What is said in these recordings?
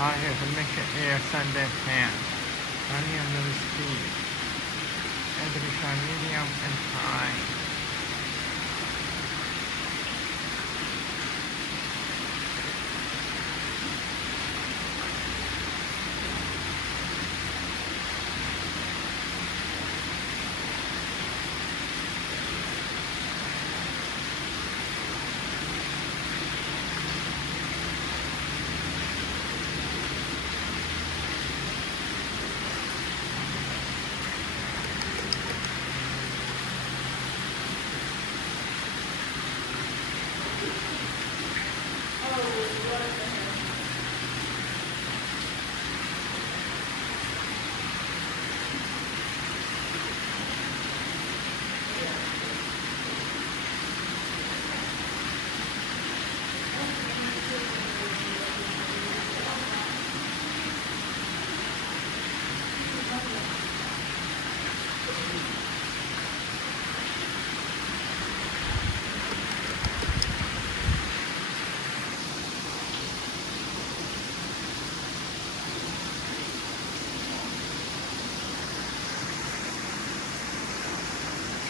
higher to make the air Sunday pan, running under the speed, and to become medium and high.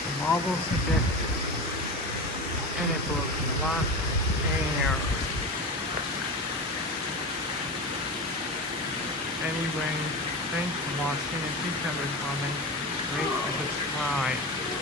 The marbles ejected, and it was locked air. Anyway, thanks for watching and please have a comment, rate, and subscribe.